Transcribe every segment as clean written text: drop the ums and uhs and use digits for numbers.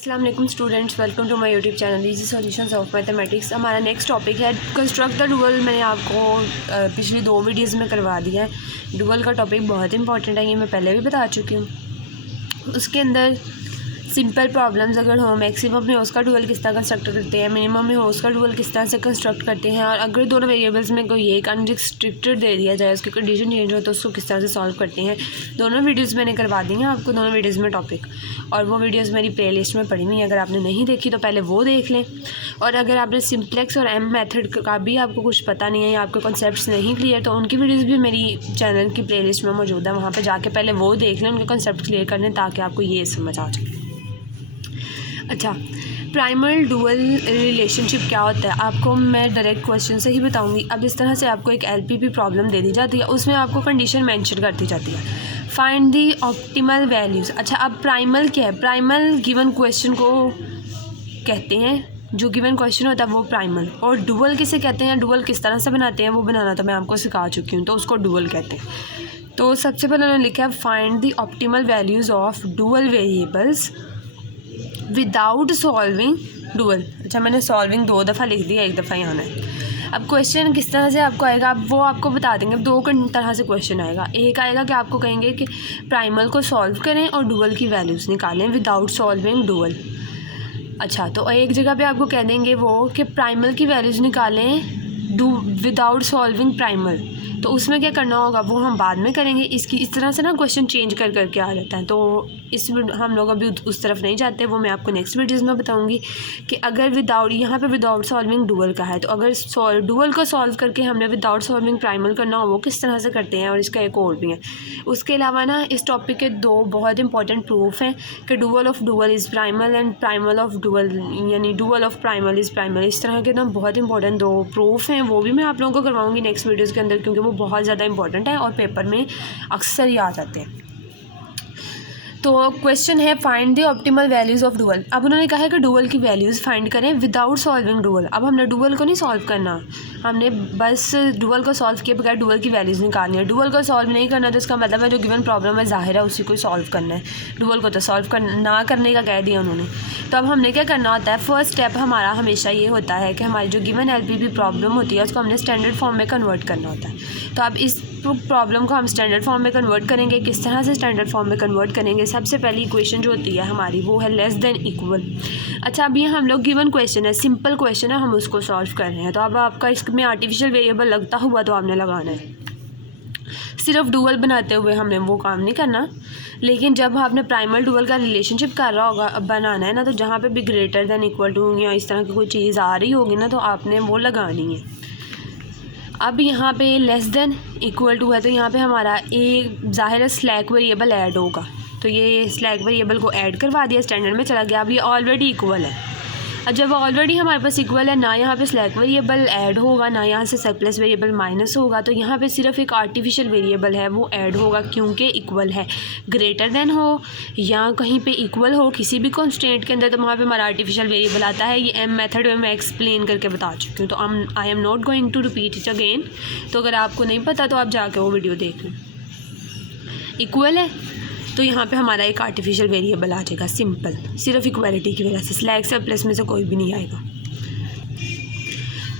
अस्सलाम वालेकुम students, welcome to my YouTube channel easy solutions of mathematics. हमारा next topic है कंस्ट्रक्ट द डुअल। मैंने आपको पिछली 2 वीडियोज़ में करवा दिया है। डुअल का टॉपिक बहुत इंपॉर्टेंट है, ये मैं पहले भी बता चुकी हूँ। उसके अंदर सिंपल प्रॉब्लम्स अगर हो, मैक्सिमम में उसका डुअल किस तरह कंस्ट्रक्ट करते हैं, मिनिमम में हो उसका डुअल किस तरह से कंस्ट्रक्ट करते हैं, और अगर दोनों वेरिएबल्स में कोई एक अनरिस्ट्रिक्टेड दे दिया जाए, उसकी कंडीशन चेंज हो तो उसको किस तरह से सॉल्व करते हैं। दोनों वीडियोज़ मैंने करवा दी हैं आपको, दोनों वीडियोज़ में टॉपिक, और वो वीडियोज़ मेरी प्लेलिस्ट में पड़ी हुई हैं। अगर आपने नहीं देखी तो पहले वो देख लें। और अगर आपने सिंप्लेक्स और एम मेथड का भी आपको कुछ पता नहीं है या आपके कॉन्सेप्ट्स नहीं क्लियर, तो उनकी वीडियोज़ भी मेरी चैनल की प्लेलिस्ट में मौजूद है। वहाँ पे जाके पहले वो देख लें, उनके कॉन्सेप्ट क्लियर कर लें, ताकि आपको ये समझ आ जाए। अच्छा, प्राइमल डुअल रिलेशनशिप क्या होता है आपको मैं डायरेक्ट क्वेश्चन से ही बताऊंगी। अब इस तरह से आपको एक एलपीपी प्रॉब्लम दे दी जाती है, उसमें आपको कंडीशन मेंशन कर दी जाती है, फाइंड दी ऑप्टिमल वैल्यूज़। अच्छा, अब प्राइमल क्या है? प्राइमल गिवन क्वेश्चन को कहते हैं, जो गिवन क्वेश्चन होता है वो प्राइमल। और डुअल किसे कहते हैं, डुअल किस तरह से बनाते हैं वो बनाना तो मैं आपको सिखा चुकी हूँ, तो उसको डुअल कहते हैं। तो सबसे पहले उन्होंने लिखा है find the optimal values of dual variables without solving dual. अच्छा, मैंने सॉल्विंग 2 दफ़ा लिख दिया, 1 दफ़ा यहाँ है। अब क्वेश्चन किस तरह से आपको आएगा, अब वो आपको बता देंगे। 2 तरह से क्वेश्चन आएगा। एक आएगा कि आपको कहेंगे कि प्राइमल को सॉल्व करें और डुअल की वैल्यूज़ निकालें विदाउट सॉल्विंग डुअल। अच्छा, तो एक जगह पे आपको कह देंगे वो कि प्राइमल की वैल्यूज़ निकालें विदाउट सॉल्विंग प्राइमल। तो उसमें क्या करना होगा वो हम बाद में करेंगे। इस तरह से ना क्वेश्चन चेंज कर करके आ जाता है। तो हम लोग अभी उस तरफ नहीं जाते, वो मैं आपको नेक्स्ट वीडियोज़ में बताऊंगी कि अगर विदाउट, यहाँ पे विदाउट सॉल्विंग डुअल का है, तो अगर डुअल को सॉल्व करके हमने विदाउट सॉल्विंग प्राइमल करना हो वो किस तरह से करते हैं, और इसका एक और भी है। उसके अलावा ना इस टॉपिक के 2 बहुत इंपॉर्टेंट प्रूफ हैं कि dual of dual is primal and primal of dual, यानी dual of primal is primal. इस तरह के ना बहुत इंपॉर्टेंट 2 प्रूफ हैं, वो भी मैं आप लोगों को करवाऊँगी नेक्स्ट वीडियोज़ के अंदर, क्योंकि वो बहुत ज़्यादा इंपॉर्टेंट है और पेपर में अक्सर ही आ जाते हैं। तो क्वेश्चन है find the optimal values of dual. अब उन्होंने कहा है कि डुअल की वैल्यूज़ फाइंड करें विदाउट सॉल्विंग डुअल। अब हमने डुअल को नहीं सॉल्व करना, हमने बस डुअल को सॉल्व किए बगैर डुअल की वैल्यूज़ निकालनी है। डुअल को सॉल्व नहीं करना तो इसका मतलब है जो गिवन प्रॉब्लम है ज़ाहिर है उसी को सॉल्व करना है। डुअल को तो सॉल्व ना करने का कह दिया उन्होंने। तो अब हमने क्या करना होता है, फर्स्ट स्टेप हमारा हमेशा ये होता है कि हमारी जो गिवन एलपीपी प्रॉब्लम होती है उसको हमने स्टैंडर्ड फॉर्म में कन्वर्ट करना होता है। तो अब इस प्रॉब्लम को हम स्टैंडर्ड फॉर्म में कन्वर्ट करेंगे। किस तरह से स्टैंडर्ड फॉर्म में कन्वर्ट करेंगे? सबसे पहली इक्वेशन जो होती है हमारी वो है लेस देन इक्वल। अच्छा, अब ये हम लोग गिवन क्वेश्चन है, सिंपल क्वेश्चन है, हम उसको सॉल्व कर रहे हैं। तो अब आपका इसमें आर्टिफिशियल वेरिएबल लगता हुआ तो आपने लगाना है, सिर्फ डुअल बनाते हुए हमने वो काम नहीं करना। लेकिन जब आपने प्राइमल डुअल का रिलेशनशिप कर रहा होगा बनाना है ना, तो जहाँ पे भी ग्रेटर देन इक्वल टू या इस तरह की कोई चीज़ आ रही होगी ना, तो आपने वो लगानी है। अब यहाँ पे लेस देन इक्वल टू है, तो यहाँ पे हमारा एक ज़ाहिर स्लैक वेरिएबल ऐड होगा, तो ये स्लैक वेरिएबल को ऐड करवा दिया, स्टैंडर्ड में चला गया। अब ये ऑलरेडी इक्वल है। अब जब ऑलरेडी हमारे पास इक्वल है, ना यहाँ पे स्लैक वेरिएबल ऐड होगा ना यहाँ से सरप्लस वेरिएबल माइनस होगा, तो यहाँ पे सिर्फ एक आर्टिफिशियल वेरिएबल है वो ऐड होगा, क्योंकि इक्वल है। ग्रेटर देन हो या कहीं पे इक्वल हो किसी भी कॉन्स्टेंट के अंदर, तो वहाँ पे हमारा आर्टिफिशियल वेरिएबल आता है। ये एम मेथड में मैं एक्सप्लेन करके बता चुकी हूँ, तो I am not going to repeat it again. तो अगर आपको नहीं पता तो आप जाके वो वीडियो देख लें। इक्वल है तो यहाँ पे हमारा एक आर्टिफिशियल वेरिएबल आ जाएगा, सिंपल, सिर्फ इक्वालिटी की वजह से। स्लैक से प्लस में से कोई भी नहीं आएगा।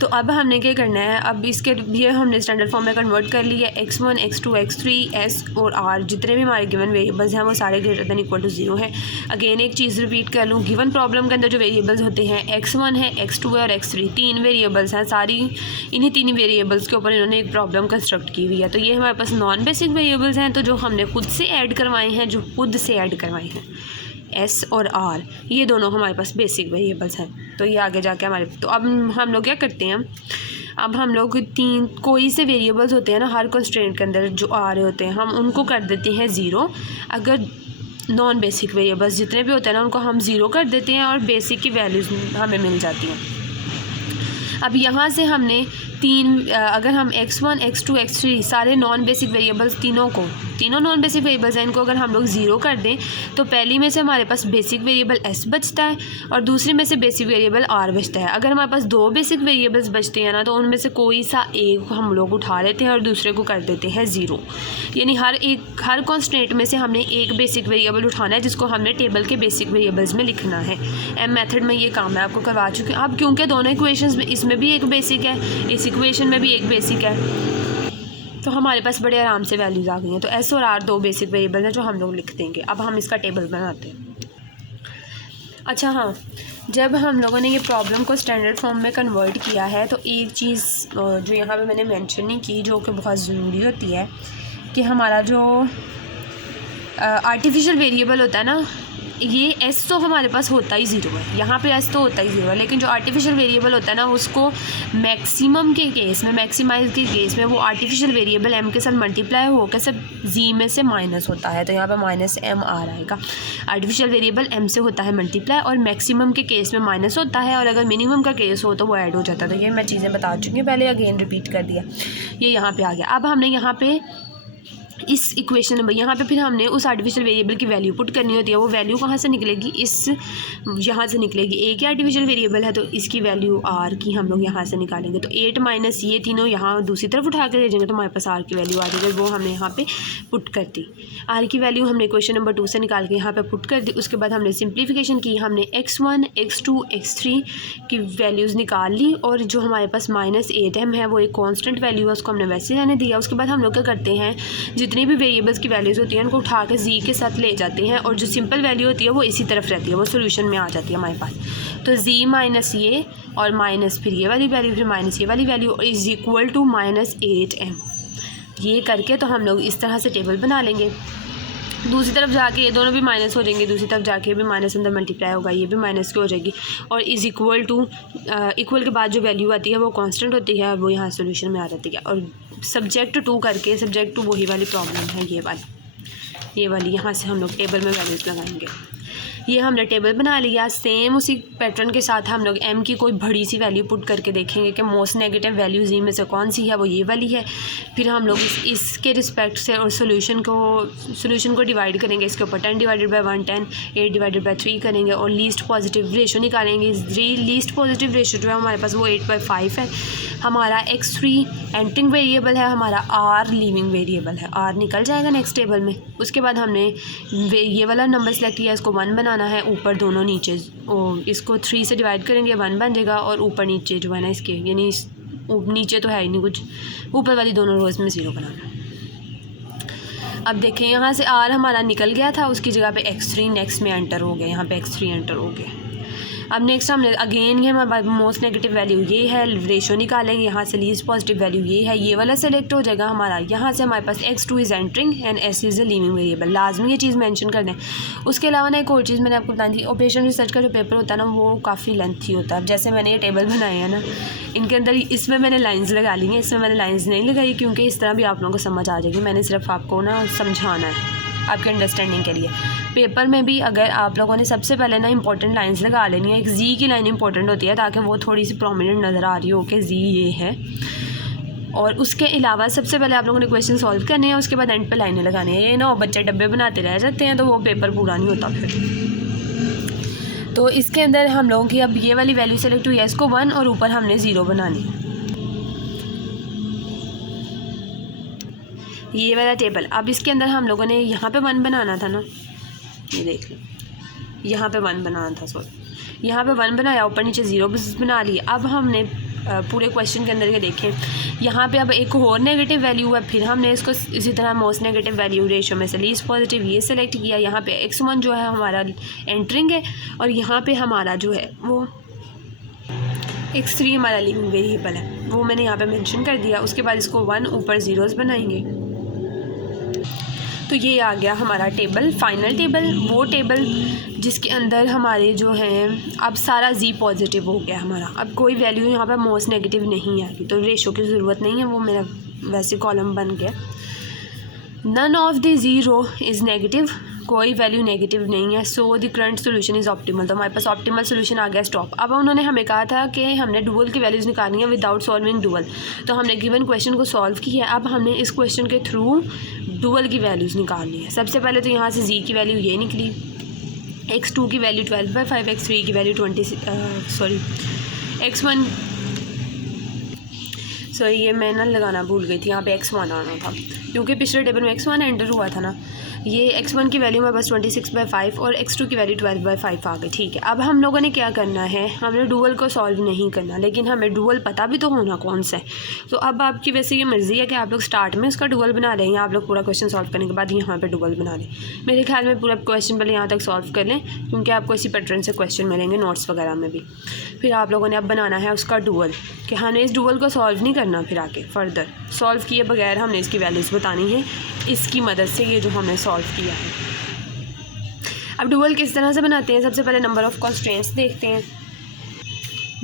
तो अब हमने क्या करना है, अब इसके लिए हमने स्टैंडर्ड फॉर्म में कन्वर्ट कर लिया। x1 x2 x3 s और r जितने भी हमारे गिवन वेरिएबल्स हैं वो सारे ग्रेटर देन इक्वल टू 0 हैं। अगेन एक चीज़ रिपीट कर लूँ, गिवन प्रॉब्लम के अंदर जो वेरिएबल्स होते हैं x1 है, x2 है और x3, 3 वेरिएबल्स हैं। सारी इन्हीं 3 वेरिएबल्स के ऊपर इन्होंने एक प्रॉब्लम कंस्ट्रक्ट की हुई है। तो ये हमारे पास नॉन बेसिक वेरिएबल्स हैं, तो जो हमने खुद से ऐड करवाए हैं, एस और आर, ये दोनों हमारे पास बेसिक वेरिएबल्स हैं। तो ये आगे जाके हमारे, तो अब हम लोग क्या करते हैं, अब हम लोग 3 कोई से वेरिएबल्स होते हैं ना हर कंस्ट्रेंट के अंदर जो आ रहे होते हैं, हम उनको कर देते हैं 0। अगर नॉन बेसिक वेरिएबल्स जितने भी होते हैं ना उनको हम 0 कर देते हैं और बेसिक की वैल्यूज़ हमें मिल जाती हैं। अब यहाँ से हमने 3 अगर हम x1 x2 x3 सारे नॉन बेसिक वेरिएबल्स तीनों नॉन बेसिक वेरिएबल्स हैं, इनको अगर हम लोग ज़ीरो कर दें तो पहली में से हमारे पास बेसिक वेरिएबल एस बचता है और दूसरी में से बेसिक वेरिएबल आर बचता है। अगर हमारे पास दो बेसिक वेरिएबल्स बचते हैं ना तो उनमें से कोई सा एक हम लोग उठा लेते हैं और दूसरे को कर देते हैं ज़ीरो। यानी हर कॉन्स्टेंट में से हमने एक बेसिक वेरिएबल उठाना है जिसको हमने टेबल के बेसिक वेरिएबल्स में लिखना है। एम मेथड में ये काम मैं आपको करवा चुकी हूँ। अब क्योंकि दोनों इक्वेशंस में इसमें भी एक बेसिक है, इस इक्वेशन में भी एक बेसिक है, तो हमारे पास बड़े आराम से वैल्यूज़ आ गई हैं। तो एस और आर दो बेसिक वेरिएबल हैं जो हम लोग लिख देंगे। अब हम इसका टेबल बनाते हैं। अच्छा हाँ, जब हम लोगों ने ये प्रॉब्लम को स्टैंडर्ड फॉर्म में कन्वर्ट किया है तो एक चीज़ जो यहाँ पे मैंने मेंशन नहीं की जो कि बहुत ज़रूरी होती है कि हमारा जो आर्टिफिशियल वेरिएबल होता है ना, ये एस तो हमारे पास होता ही ज़ीरो है, यहाँ पे एस तो होता ही ज़ीरो है, लेकिन जो आर्टिफिशियल वेरिएबल होता है ना उसको मैक्सिमम के केस में, मैक्सिमाइज के केस में वो आर्टिफिशियल वेरिएबल एम के साथ मल्टीप्लाई होकर सब जी में से माइनस होता है। तो यहाँ पे माइनस एम आ रहेगा। आर्टिफिशियल वेरिएबल एम से होता है मल्टीप्लाई और मैक्सिमम के केस में माइनस होता है और अगर मिनिमम का केस हो तो वो ऐड हो जाता है। तो ये मैं चीज़ें बता चुकी हूँ, पहले अगेन रिपीट कर दिया। ये यहाँ पर आ गया। अब हमने यहाँ पर इस इक्वेशन नंबर यहाँ पे फिर हमने उस आर्टिफिशियल वेरिएबल की वैल्यू पुट करनी होती है। वो वैल्यू कहाँ से निकलेगी, इस यहाँ से निकलेगी। ए की आर्टिफिशियल वेरिएबल है तो इसकी वैल्यू आर की हम लोग यहाँ से निकालेंगे। तो 8 माइनस ये तीनों यहाँ दूसरी तरफ उठा कर दे देंगे तो हमारे पास आर की वैल्यू आ जाएगी। वो हमने यहाँ पे पुट कर दी। आर की वैल्यू हमने इक्वेशन नंबर 2 से निकाल के यहाँ पर पुट कर दी। उसके बाद हमने सिंप्लीफिकेशन की, हमने x1 x2 x3 की वैल्यूज़ निकाल ली और जो हमारे पास -8m है वो एक कॉन्स्टेंट वैल्यू है, उसको हमने वैसे रहने दिया। उसके बाद हम लोग क्या करते हैं, जितनी भी वेरिएबल्स की वैल्यूज़ होती हैं उनको उठा के जी के साथ ले जाते हैं और जो सिंपल वैल्यू होती है वो इसी तरफ रहती है, वो सोल्यूशन में आ जाती है हमारे पास। तो जी माइनस ये और माइनस फिर ये वाली वैल्यू, फिर माइनस ये वाली value is equal to -8m। ये करके तो हम लोग इस तरह से टेबल बना लेंगे। दूसरी तरफ जाके ये दोनों भी माइनस हो जाएंगे, दूसरी तरफ जाके भी माइनस अंदर मल्टीप्लाई होगा, ये भी माइनस की हो जाएगी और इज़ इक्वल टू इक्वल के बाद जो वैल्यू आती है वो कांस्टेंट होती है और वो यहाँ सोल्यूशन में आ जाती है। और सब्जेक्ट टू करके, सब्जेक्ट टू वही वाली प्रॉब्लम है, ये वाली यहाँ से हम लोग टेबल में वैल्यूज़ लगाएंगे। ये हमने टेबल बना लिया। सेम उसी पैटर्न के साथ हम लोग एम की कोई बड़ी सी वैल्यू पुट करके देखेंगे कि मोस्ट नेगेटिव वैल्यू जी में से कौन सी है, वो ये वाली है। फिर हम लोग इसके रिस्पेक्ट से और सोल्यूशन को डिवाइड करेंगे। इसके ऊपर 10 डिवाइडेड बाई 1 10, 8 डिवाइडेड बाई 3 करेंगे और लीस्ट पॉजिटिव रेशो निकालेंगे। लीस्ट पॉजिटिव रेशो जो है हमारे पास वो 8/5 है। हमारा x3 एंटरिंग वेरिएबल है, हमारा r लीविंग वेरिएबल है। r निकल जाएगा नेक्स्ट टेबल में। उसके बाद हमने ये वाला नंबर सेलेक्ट किया, इसको 1 बनाना है। ऊपर दोनों नीचे इसको 3 से डिवाइड करेंगे, 1 बन जाएगा और ऊपर नीचे जो है ना इसके, यानी नीचे तो है ही नहीं कुछ, ऊपर वाली दोनों रोज़ में 0 बनाना है। अब देखें यहाँ से r हमारा निकल गया था, उसकी जगह पे x3 नेक्स्ट में एंटर हो गया, यहाँ पे x3 एंटर हो गया। अब नेक्स्ट हमने अगेन ये हमारे मोस्ट नेगेटिव वैल्यू ये है, रेशो निकालेंगे। यहाँ से लीस्ट पॉजिटिव वैल्यू ये है, ये वाला सेलेक्ट हो जाएगा हमारा। यहाँ से हमारे पास x2 is entering and s is a leaving variable. लाजमी ये चीज़ मेंशन कर दें। उसके अलावा ना एक और चीज़ मैंने आपको बताई थी, ऑपरेशन रिसर्च का जो पेपर होता है ना वो काफ़ी लेंथी होता है। जैसे मैंने ये टेबल बनाए हैं ना, इनके अंदर इसमें मैंने लाइन्स लगा ली हैं, इसमें मैंने लाइन्स नहीं लगाई क्योंकि इस तरह भी आप लोगों को समझ आ जाएगी। मैंने सिर्फ आपको ना समझाना है आपके अंडरस्टैंडिंग के लिए। पेपर में भी अगर आप लोगों ने सबसे पहले ना इंपॉर्टेंट लाइंस लगा लेनी है। एक जी की लाइन इंपॉर्टेंट होती है ताकि वो थोड़ी सी प्रोमिनेंट नज़र आ रही हो कि जी ये है। और उसके अलावा सबसे पहले आप लोगों ने क्वेश्चन सॉल्व करने हैं, उसके बाद एंड पे लाइनें लगानी है। ये ना बच्चे डब्बे बनाते रह जाते हैं तो वो पेपर पूरा नहीं होता फिर। तो इसके अंदर हम लोगों की अब ये वाली वैल्यू सेलेक्ट हुई है, इसको 1 और ऊपर हमने 0 बनानी है, ये वाला टेबल। अब इसके अंदर हम लोगों ने यहाँ पे 1 बनाना था ना, ये देख लो, यहाँ पे 1 बनाना था, सॉरी यहाँ पे 1 बनाया, ऊपर नीचे 0 बना लिए। अब हमने पूरे क्वेश्चन के अंदर ये देखें, यहाँ पे अब एक और नेगेटिव वैल्यू है, फिर हमने इसको इसी तरह मोस्ट नेगेटिव वैल्यू रेशो में से लीस्ट पॉजिटिव ये सेलेक्ट किया। यहाँ पे x1 जो है हमारा एंटरिंग है और यहाँ पे हमारा जो है वो x3 हमारा लीविंग वेरिएबल है, वो मैंने यहाँ पे मेंशन कर दिया। उसके बाद इसको 1 ऊपर 0 बनाएंगे। तो ये आ गया हमारा टेबल, फाइनल टेबल, वो टेबल जिसके अंदर हमारे जो हैं अब सारा जी पॉजिटिव हो गया हमारा। अब कोई वैल्यू यहाँ पर मोस्ट नेगेटिव नहीं आएगी, तो रेशो की ज़रूरत नहीं है, वो मेरा वैसे कॉलम बन गया। None of the zero is negative, कोई वैल्यू नेगेटिव नहीं है, so the current solution is optimal. तो हमारे पास ऑप्टिमल सोल्यूशन आ गया स्टॉप। अब उन्होंने हमें कहा था कि हमने डुअल की वैल्यूज़ निकालनी है विदाउट सॉल्विंग डुअल, तो हमने गिवन क्वेश्चन को सॉल्व किया है। अब हमने इस क्वेश्चन के थ्रू डुअल की वैल्यूज़ निकालनी है। सबसे पहले तो यहाँ से जी की वैल्यू ये निकली, x2 की वैल्यू 12/5, x3 की वैल्यू x1 ये मैं ना लगाना भूल गई थी, यहाँ पे x1 आना था क्योंकि पिछले टेबल में x1 एंटर हुआ था ना। ये x1 की वैल्यू में बस 26/5 और x2 की वैल्यू 12/5 आ गई। ठीक है, अब हम लोगों ने क्या करना है, हमने डुअल को सॉल्व नहीं करना, लेकिन हमें डुअल पता भी तो होना कौन सा है। तो अब आपकी वैसे ये मर्ज़ी है कि आप लोग स्टार्ट में उसका डुअल बना लें या आप लोग पूरा क्वेश्चन सॉल्व करने के बाद यहाँ पर डुअल बना लें। मेरे ख्याल में पूरा क्वेश्चन पहले यहाँ तक सॉल्व कर लें, क्योंकि आपको इसी पैटर्न से क्वेश्चन मिलेंगे नोट्स वगैरह में भी। फिर आप लोगों ने अब बनाना है उसका डुअल, कि हमने इस डुअल को सॉल्व नहीं करना, फिर आगे फर्दर सॉल्व किए बगैर हमने इसकी वैल्यूज़ बतानी है इसकी मदद से, ये जो हमने सॉल्व किया है। अब डुअल किस तरह से बनाते हैं, सबसे पहले नंबर ऑफ़ कॉन्स्ट्रेंट्स देखते हैं।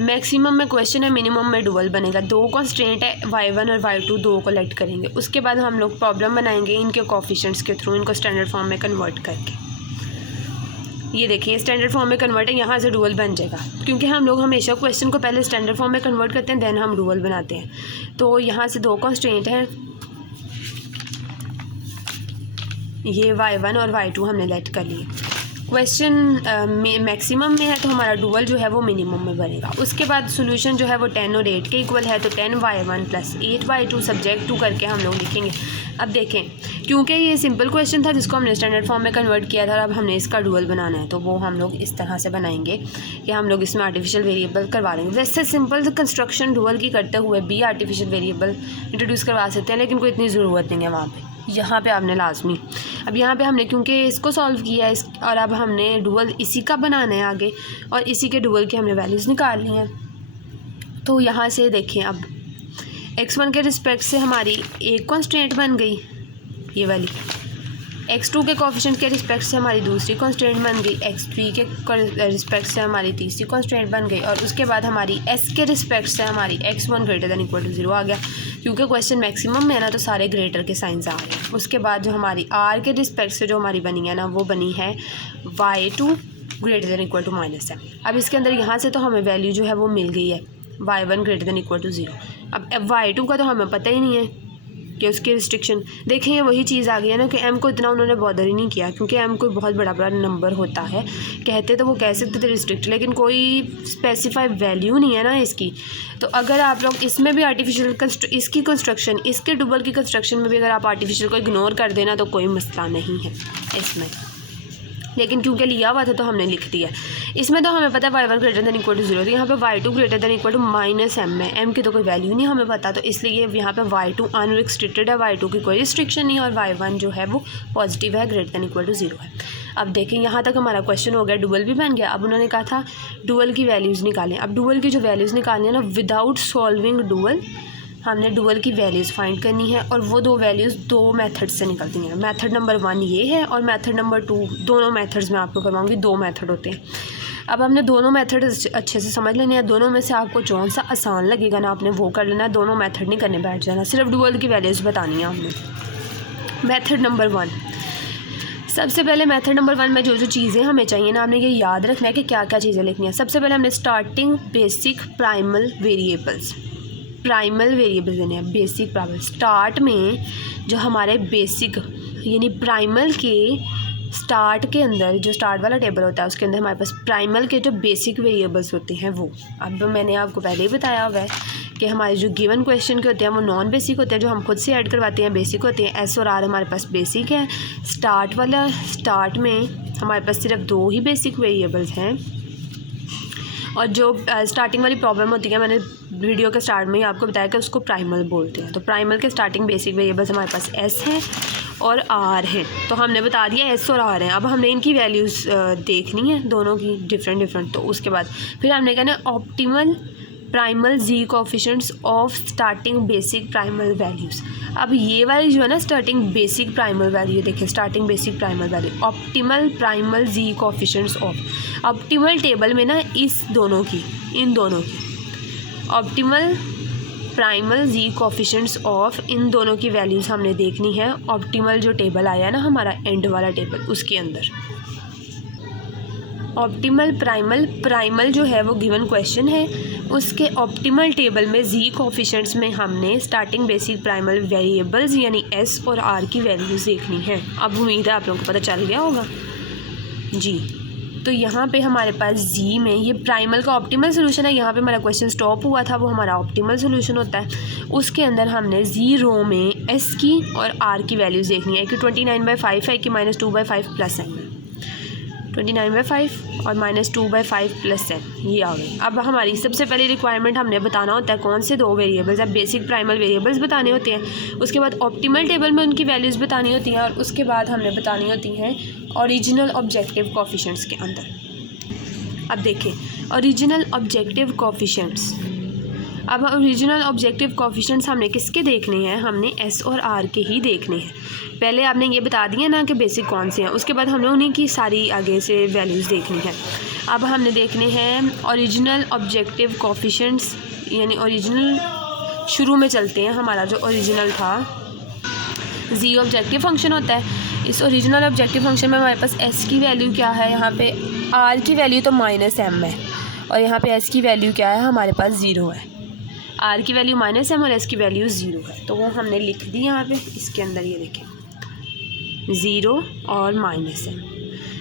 मैक्सिमम में क्वेश्चन है, मिनिमम में डुअल बनेगा। 2 कॉन्स्ट्रेंट है, y1 और y2 दो को लेट करेंगे। उसके बाद हम लोग प्रॉब्लम बनाएंगे इनके कोफिशिएंट्स के थ्रू, इनको स्टैंडर्ड फॉर्म में कन्वर्ट करके। ये देखिए स्टैंडर्ड फॉर्म में कन्वर्ट है, यहाँ से डुअल बन जाएगा, क्योंकि हम लोग हमेशा क्वेश्चन को पहले स्टैंडर्ड फॉर्म में कन्वर्ट करते हैं देन हम डुअल बनाते हैं। तो यहाँ से 2 कॉन्स्ट्रेंट हैं, ये y1 और y2 हमने लेट कर लिए। क्वेश्चन मैक्सिमम में है तो हमारा डुअल जो है वो मिनिमम में बनेगा। उसके बाद सोल्यूशन जो है वो 10 और 8 के इक्वल है, तो 10y1 + 8y2 सब्जेक्ट टू करके हम लोग लिखेंगे। अब देखें, क्योंकि ये सिंपल क्वेश्चन था जिसको हमने स्टैंडर्ड फॉर्म में कन्वर्ट किया था और अब हमने इसका डुअल बनाना है, तो वो हम लोग इस तरह से बनाएंगे कि हम लोग इसमें आर्टिफिशियल वेरिएबल करवा लेंगे। वैसे सिंपल कंस्ट्रक्शन डुअल की करते हुए भी आर्टिफिशियल वेरिएबल इंट्रोड्यूस करवा सकते हैं, लेकिन कोई इतनी ज़रूरत नहीं है वहाँ पे, यहाँ पे आपने लाजमी। अब यहाँ पे हमने क्योंकि इसको सॉल्व किया है और अब हमने डुअल इसी का बनाना है आगे, और इसी के डुअल की हमने वैल्यूज़ निकालनी है। तो यहाँ से देखें, अब x1 के रिस्पेक्ट से हमारी एक कॉन्स्टेंट बन गई ये वाली, x2 के कोफिशिएंट के रिस्पेक्ट से हमारी दूसरी कॉन्स्टेंट बन गई, x3 के रिस्पेक्ट से हमारी तीसरी कॉन्स्टेंट बन गई, और उसके बाद हमारी s के रिस्पेक्ट से हमारी x1 > 0 आ गया, क्योंकि क्वेश्चन मैक्सिमम में है ना तो सारे ग्रेटर के साइंस आ रहे हैं। उसके बाद जो हमारी r के रिस्पेक्ट से जो हमारी बनी है ना वो बनी है y2 > -m। अब इसके अंदर यहाँ से तो हमें वैल्यू जो है वो मिल गई है y1 > 0। अब y2 का तो हमें पता ही नहीं है कि उसकी रिस्ट्रिक्शन देखें, ये वही चीज़ आ गई है ना कि m को इतना उन्होंने बॉदर ही नहीं किया, क्योंकि m कोई बहुत बड़ा नंबर होता है, कहते तो वो कह सकते थे रिस्ट्रिक्ट, लेकिन कोई स्पेसिफाई वैल्यू नहीं है ना इसकी। तो अगर आप लोग इसमें भी आर्टिफिशियल इसकी कंस्ट्रक्शन, इसके डुअल की कंस्ट्रक्शन में भी अगर आप आर्टिफिशियल को इग्नोर कर देना तो कोई मसला नहीं है इसमें, लेकिन क्योंकि लिया हुआ था तो हमने लिख दिया। इसमें तो हमें पता है y1 > 0, तो यहाँ पे y2 > -m है, m की तो कोई वैल्यू नहीं हमें पता, तो इसलिए यहाँ पे y2 अनरिस्ट्रिक्टेड है, y2 की कोई रिस्ट्रिक्शन नहीं है, और y1 जो है वो पॉजिटिव है, > 0 है। अब देखें, यहाँ तक हमारा क्वेश्चन हो गया, डुअल भी बन गया। अब उन्होंने कहा था डुअल की वैल्यूज़ निकालें। अब डुअल की जो वैल्यूज़ निकालनी है ना, विदाउट सॉल्विंग डुअल हमने डुअल की वैल्यूज़ फाइंड करनी है, और वो 2 वैल्यूज़ 2 मेथड से निकलती हैं। मेथड नंबर 1 ये है और मेथड नंबर 2, दोनों मेथड्स में आपको करवाऊंगी, 2 मेथड होते हैं। अब हमने दोनों मेथड अच्छे से समझ लेने हैं, दोनों में से आपको कौन सा आसान लगेगा ना आपने वो कर लेना है, दोनों मेथड नहीं करने बैठ जाना, सिर्फ डुअल की वैल्यूज़ बतानी है हमने। मेथड नंबर 1, सबसे पहले मेथड नंबर 1 में जो चीज़ें हमें चाहिए ना, आपने ये याद रखना है कि क्या क्या चीज़ें लिखनी है। सबसे पहले हमने स्टार्टिंग बेसिक प्राइमल वेरिएबल्स देने हैं, बेसिक प्राइमल। स्टार्ट में जो हमारे बेसिक यानी प्राइमल के स्टार्ट के अंदर जो स्टार्ट वाला टेबल होता है उसके अंदर हमारे पास प्राइमल के जो बेसिक वेरिएबल्स होते हैं वो, अब मैंने आपको पहले ही बताया हुआ है कि हमारे जो गिवन क्वेश्चन के होते हैं वो नॉन बेसिक होते हैं, जो हम खुद से ऐड करवाते हैं बेसिक होते हैं। एस और आर हमारे पास बेसिक है। स्टार्ट में हमारे पास सिर्फ 2 ही बेसिक वेरिएबल्स हैं, और जो स्टार्टिंग वाली प्रॉब्लम होती है मैंने वीडियो के स्टार्ट में ही आपको बताया कि उसको प्राइमल बोलते हैं। तो प्राइमल के स्टार्टिंग बेसिक वेरिएबल्स हमारे पास एस हैं और आर हैं, तो हमने बता दिया एस और आर हैं। अब हमने इनकी वैल्यूज़ देखनी है दोनों की डिफरेंट। तो उसके बाद फिर हमने कहना optimal primal G coefficients of starting basic primal values. अब ये वाली जो है ना स्टार्टिंग बेसिक प्राइमल वैल्यू, देखिए starting basic primal value, optimal primal G coefficients of. Optimal table में ना इन दोनों की optimal primal G coefficients of, इन दोनों की वैल्यूज़ हमने देखनी है ऑप्टिमल जो टेबल आया ना हमारा एंड वाला टेबल उसके अंदर। ऑप्टिमल प्राइमल जो है वो गिवन क्वेश्चन है, उसके ऑप्टिमल टेबल में जी कोफिशिएंट्स में हमने स्टार्टिंग बेसिक प्राइमल वेरिएबल्स यानी एस और आर की वैल्यूज़ देखनी है। अब उम्मीद है आप लोगों को पता चल गया होगा जी। तो यहाँ पे हमारे पास जी में ये प्राइमल का ऑप्टिमल सोल्यूशन है, यहाँ पे हमारा क्वेश्चन स्टॉप हुआ था, वो हमारा ऑप्टिमल सोल्यूशन होता है। उसके अंदर हमने जी रो में एस की और आर की वैल्यूज़ देखनी है कि 29/5 है कि -2/5 प्लस है, 29/5 और -2/5 प्लस है, ये आ गई। अब हमारी सबसे पहले रिक्वायरमेंट हमने बताना होता है कौन से दो वेरिएबल्स है, बेसिक प्राइमल वेरिएबल्स बताने होते हैं, उसके बाद ऑप्टिमल टेबल में उनकी वैल्यूज़ बतानी होती हैं, और उसके बाद हमने बतानी होती हैं ओरिजिनल ऑब्जेक्टिव कोफिशिएंट्स के अंदर। अब देखें ओरिजिनल ऑब्जेक्टिव कोफिशिएंट्स, अब ओरिजिनल ऑब्जेक्टिव कोफिशिएंट्स हमने किसके देखने हैं, हमने एस और आर के ही देखने हैं। पहले आपने ये बता दिया ना कि बेसिक कौन से हैं, उसके बाद हमने उन्हीं की सारी आगे से वैल्यूज़ देखनी है। अब हमने देखने हैं ओरिजिनल ऑब्जेक्टिव कोफिशिएंट्स, यानी ओरिजिनल शुरू में चलते हैं। हमारा जो ओरिजिनल था जी ऑब्जेक्टिव फंक्शन होता है, इस ओरिजिनल ऑब्जेक्टिव फंक्शन में हमारे पास एस की वैल्यू क्या है, यहाँ पे आर की वैल्यू तो -m है और यहाँ पे एस की वैल्यू क्या है, हमारे पास 0 है। आर की वैल्यू -m और एस की वैल्यू 0 है, तो वो हमने लिख दी यहाँ पे इसके अंदर, ये देखें 0 और -m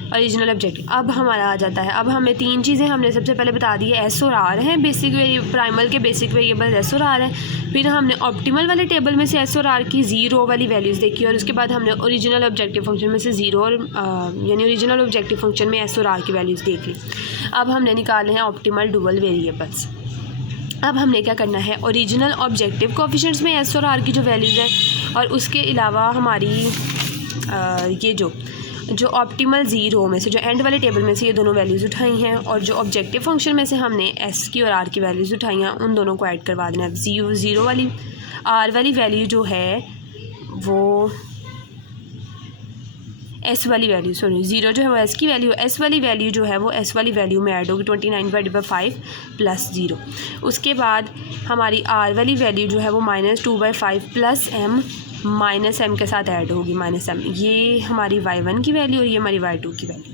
ओरिजिनल ऑब्जेक्टिव। अब हमारा आ जाता है, अब हमें तीन चीज़ें हमने सबसे पहले बता दी है, एस और आर हैं बेसिक प्राइमल के बेसिक वेरिएबल एस और आर हैं। फिर हमने ऑप्टिमल वाले टेबल में से एस और आर की 0 वाली वैल्यूज़ देखी, और उसके बाद हमने ओरिजिनल ऑब्जेक्टिव फंक्शन में से 0 और यानी ओरिजिनल ऑब्जेक्टिव फंक्शन में एस और आर की वैल्यूज़ देख ली। अब हमने निकाले हैं ऑप्टिमल डुअल वेरिएबल्स। अब हमने क्या करना है, ओरिजिनल ऑब्जेक्टिव कोफिशिएंट्स में एस और आर की जो वैल्यूज़ हैं, और उसके अलावा हमारी ये जो ऑप्टिमल जी रो में से जो एंड वाले टेबल में से ये दोनों वैल्यूज़ उठाई हैं, और जो ऑब्जेक्टिव फंक्शन में से हमने एस की और आर की वैल्यूज़ उठाई हैं, उन दोनों को ऐड करवा देना है। ज़ीरो वाली आर वाली वैल्यू जो है वो एस वाली वैल्यू, सॉरी 0 जो है वो एस की वैल्यू, एस वाली वैल्यू जो है वो एस वाली वैल्यू में ऐड होगी 29/5 प्लस 0। उसके बाद हमारी आर वाली वैल्यू जो है वो -2/5 प्लस m -m के साथ ऐड होगी, -m। ये हमारी y1 की वैल्यू और ये हमारी y2 की वैल्यू,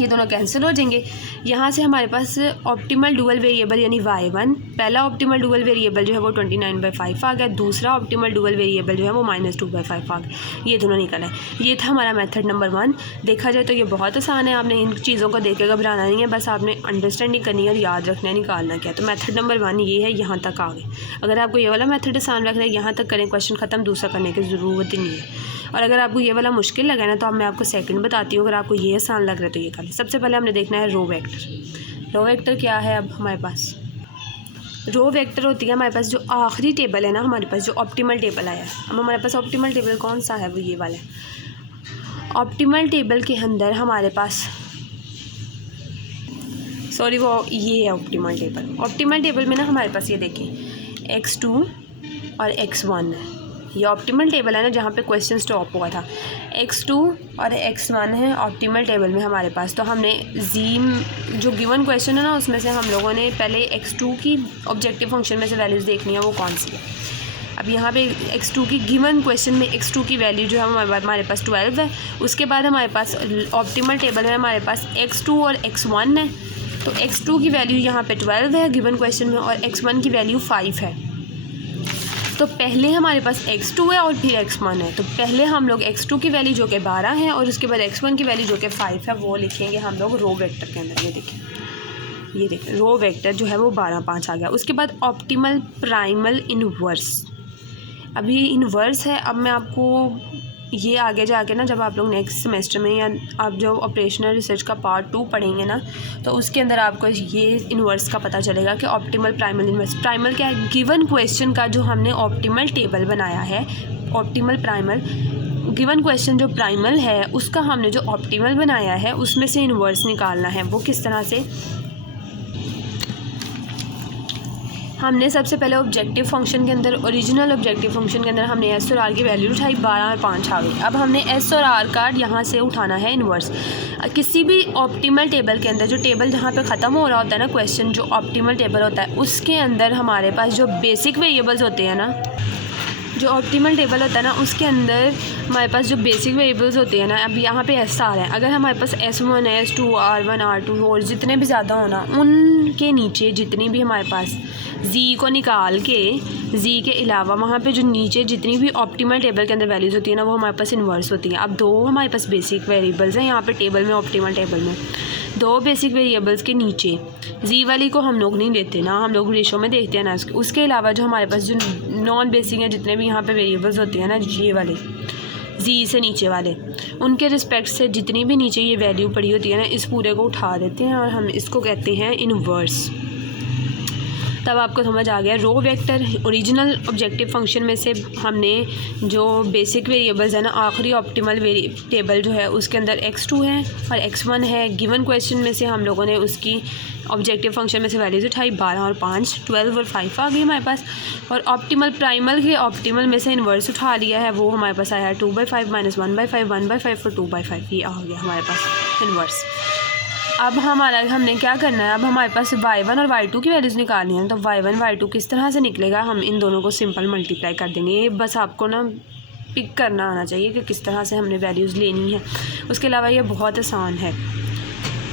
ये दोनों कैंसिल हो जाएंगे। यहाँ से हमारे पास ऑप्टिमल डुअल वेरिएबल यानी y1, पहला ऑप्टिमल डुअल वेरिएबल जो है वो 29/5 आ गया, दूसरा ऑप्टिमल डुअल वेरिएबल जो है वो -2/5 आ गया, ये दोनों निकला है। ये था हमारा मेथड नंबर 1। देखा जाए तो ये बहुत आसान है, आपने इन चीज़ों को देख के घबराना नहीं है, बस आपने अंडरस्टैंडिंग करनी है और याद रखना है, निकालना क्या। तो मेथड नंबर 1 ये है, यहाँ तक आ गए। अगर आपको ये वाला मेथड आसान लग रहा है, यहाँ तक करें, क्वेश्चन ख़त्म, दूसरा करने की ज़रूरत ही नहीं है। और अगर आपको ये वाला मुश्किल लगा ना, तो अब मैं आपको सेकंड बताती हूँ। अगर आपको ये आसान लग रहा है तो ये कर लें। सबसे पहले हमने देखना है रो वेक्टर। रो वेक्टर क्या है, अब हमारे पास रो वेक्टर होती है हमारे पास जो आखिरी टेबल है ना, हमारे पास जो ऑप्टिमल टेबल आया है। अब हमारे पास ऑप्टिमल टेबल कौन सा है, वो ये वाला है। ऑप्टिमल टेबल के अंदर हमारे पास, सॉरी वो ये है ऑप्टिमल टेबल। ऑप्टिमल टेबल में ना हमारे पास ये देखें x2 और x1 है, ये ऑप्टिमल टेबल है ना जहाँ पे क्वेश्चन स्टॉप हुआ था। x2 और x1 है ऑप्टिमल टेबल में हमारे पास। तो हमने जी जो गिवन क्वेश्चन है ना, उसमें से हम लोगों ने पहले x2 की ऑब्जेक्टिव फंक्शन में से वैल्यूज़ देखनी है, वो कौन सी है। अब यहाँ पे x2 की गिवन क्वेश्चन में x2 की वैल्यू जो है हमारे पास 12 है। उसके बाद हमारे पास ऑप्टिमल टेबल में हमारे पास x2 और x1 है। तो x2 की वैल्यू यहाँ पे 12 है गिवन क्वेश्चन में, और x1 की वैल्यू 5 है। तो पहले हमारे पास x2 है और फिर x1 है। तो पहले हम लोग x2 की वैल्यू जो कि 12 है और उसके बाद x1 की वैल्यू जो कि 5 है, वो लिखेंगे हम लोग रो वेक्टर के अंदर। ये देखें रो वेक्टर जो है वो 12 5 आ गया। उसके बाद ऑप्टिमल प्राइमल इनवर्स, अभी इनवर्स है। अब मैं आपको ये आगे जाके ना, जब आप लोग नेक्स्ट सेमेस्टर में या आप जो ऑपरेशनल रिसर्च का पार्ट 2 पढ़ेंगे ना, तो उसके अंदर आपको ये इनवर्स का पता चलेगा कि ऑप्टिमल प्राइमल इनवर्स। प्राइमल क्या है, गिवन क्वेश्चन का जो हमने ऑप्टिमल टेबल बनाया है, ऑप्टिमल प्राइमल गिवन क्वेश्चन जो प्राइमल है उसका हमने जो ऑप्टिमल बनाया है उसमें से इनवर्स निकालना है। वो किस तरह से, हमने सबसे पहले ऑब्जेक्टिव फंक्शन के अंदर, ओरिजिनल ऑब्जेक्टिव फंक्शन के अंदर हमने एस और आर की वैल्यू उठाई, 12 और 5 आ गई। अब हमने एस और आर का यहाँ से उठाना है इन्वर्स। किसी भी ऑप्टिमल टेबल के अंदर, जो टेबल जहाँ पे ख़त्म हो रहा होता है ना क्वेश्चन, जो ऑप्टिमल टेबल होता है उसके अंदर हमारे पास जो बेसिक वेरिएबल्स होते हैं ना, जो ऑप्टिमल टेबल होता है ना उसके अंदर हमारे पास जो बेसिक वेरिएबल्स होते हैं ना, अब यहाँ पे एस आ रहा है, अगर हमारे पास S1 S2 R1 R2 और जितने भी ज़्यादा होना, उनके नीचे जितनी भी हमारे पास Z को निकाल के, Z के अलावा वहाँ पे जो नीचे जितनी भी ऑप्टिमल टेबल के अंदर वैल्यूज़ होती है ना, वो हमारे पास इन्वर्स होती हैं। अब दो हमारे पास बेसिक वेरिएबल्स हैं यहाँ पे टेबल में, ऑप्टिमल टेबल में दो बेसिक वेरिएबल्स के नीचे Z वाली को हम लोग नहीं लेते ना, हम लोग रेशो में देखते हैं ना। उसके अलावा जो हमारे पास जो नॉन बेसिक हैं, जितने भी यहाँ पे वेरिएबल्स होते हैं ना, ये वाले Z से नीचे वाले, उनके रिस्पेक्ट से जितनी भी नीचे ये वैल्यू पड़ी होती है ना, इस पूरे को उठा देते हैं और हम इसको कहते हैं इन्वर्स। तब आपको समझ आ गया। Row vector original objective function में से हमने जो बेसिक वेरिएबल्स है ना, आखिरी ऑप्टिमल टेबल जो है उसके अंदर x2 है और x1 है। गिवन क्वेश्चन में से हम लोगों ने उसकी ऑब्जेक्टिव फंक्शन में से वैल्यूज़ उठाई, 12 और 5, 12 और 5 आ गई हमारे पास। और ऑप्टिमल प्राइमल के ऑप्टिमल में से इन्वर्स उठा लिया है, वो हमारे पास आया 2/5 -1/5 1/5 और 2/5, ये आ गया हमारे पास इन्वर्स। अब हमने क्या करना है, अब हमारे पास y1 और y2 की वैल्यूज़ निकालनी है। तो y1 y2 किस तरह से निकलेगा, हम इन दोनों को सिंपल मल्टीप्लाई कर देंगे। ये बस आपको ना पिक करना आना चाहिए कि किस तरह से हमने वैल्यूज़ लेनी है, उसके अलावा ये बहुत आसान है।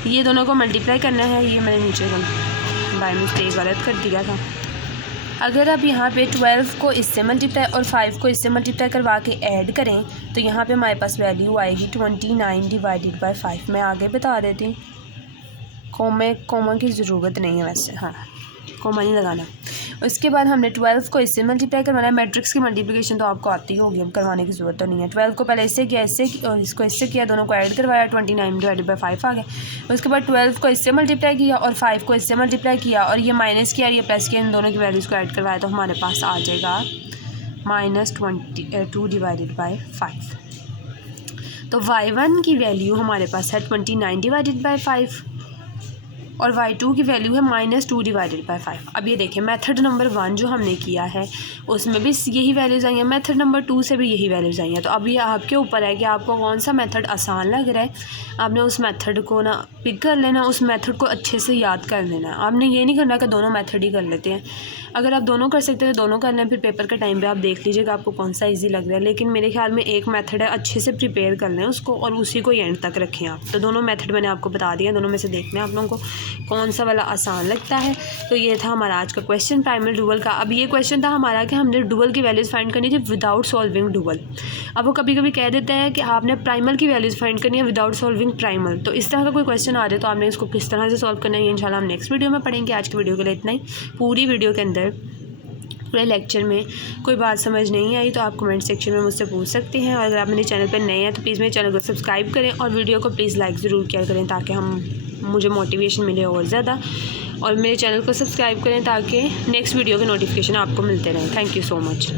ये दोनों को मल्टीप्लाई करना है, ये मैंने नीचे को बाय मिस्टेक गलत कर दिया था। अगर आप यहाँ पे 12 को इससे मल्टीप्लाई और 5 को इससे मल्टीप्लाई करवा के ऐड करें तो यहाँ पे हमारे पास वैल्यू आएगी 29 डिवाइडेड बाय 5। मैं आगे बता देती हूँ, कोमा की ज़रूरत नहीं है वैसे, हाँ कोमा नहीं लगाना। उसके बाद हमने 12 को इससे मल्टीप्लाई करवाना है। मैट्रिक्स की मल्टीप्लिकेशन तो आपको आती होगी, अब करवाने की ज़रूरत तो नहीं है। 12 को पहले इससे किया, इससे और इसको इससे किया, दोनों को ऐड करवाया, 29 डिवाइडेड बाय 5 आ गया। उसके बाद 12 को इससे मल्टीप्लाई किया और 5 को इससे मल्टीप्लाई किया और ये माइनस किया और ये प्लस किया, इन दोनों की वैल्यूज़ को ऐड करवाया, तो हमारे पास आ जाएगा -22 डिवाइडेड बाय 5। तो y1 की वैल्यू हमारे पास है 29 डिवाइडेड बाय 5 और y2 की वैल्यू है -2 डिवाइडेड बाय 5। अब ये देखिए, मेथड नंबर 1 जो हमने किया है उसमें भी यही वैल्यूज़ आई हैं, मेथड नंबर 2 से भी यही वैल्यूज़ आई हैं। तो अब ये आपके ऊपर है कि आपको कौन सा मेथड आसान लग रहा है, आपने उस मेथड को ना पिक कर लेना, उस मेथड को अच्छे से याद कर लेना। आपने ये नहीं करना कि दोनों मेथड ही कर लेते हैं। अगर आप दोनों कर सकते हैं तो दोनों कर लें, फिर पेपर के टाइम पे आप देख लीजिएगा आपको कौन सा इजी लग रहा है। लेकिन मेरे ख्याल में एक मेथड है, अच्छे से प्रिपेयर कर लें उसको और उसी को एंड तक रखें आप। तो दोनों मेथड मैंने आपको बता दिया, दोनों में से देखना है आप लोगों को कौन सा वाला आसान लगता है। तो ये था हमारा आज का क्वेश्चन प्राइमल डुअल का। अब ये क्वेश्चन था हमारा कि हमने डुअल की वैल्यूज़ फाइंड करनी थी विदाउट सॉल्विंग डुअल। अब वो कभी कभी कह देता है कि आपने प्राइमल की वैल्यूज़ फाइंड करनी है विदाउट सॉल्विंग प्राइमल। तो इस तरह का कोई क्वेश्चन आ जाए तो आपने इसको किस तरह से सॉल्व करना है, इंशाल्लाह हम नेक्स्ट वीडियो में पढ़ेंगे। आज की वीडियो के लिए इतना ही। पूरी वीडियो के अंदर, पूरे लेक्चर में कोई बात समझ नहीं आई तो आप कमेंट सेक्शन में मुझसे पूछ सकते हैं। और अगर आप मेरे चैनल पर नए हैं तो प्लीज़ मेरे चैनल को सब्सक्राइब करें और वीडियो को प्लीज़ लाइक ज़रूर किया करें ताकि मुझे मोटिवेशन मिले और ज़्यादा। और मेरे चैनल को सब्सक्राइब करें ताकि नेक्स्ट वीडियो के नोटिफिकेशन आपको मिलते रहें। Thank you so much.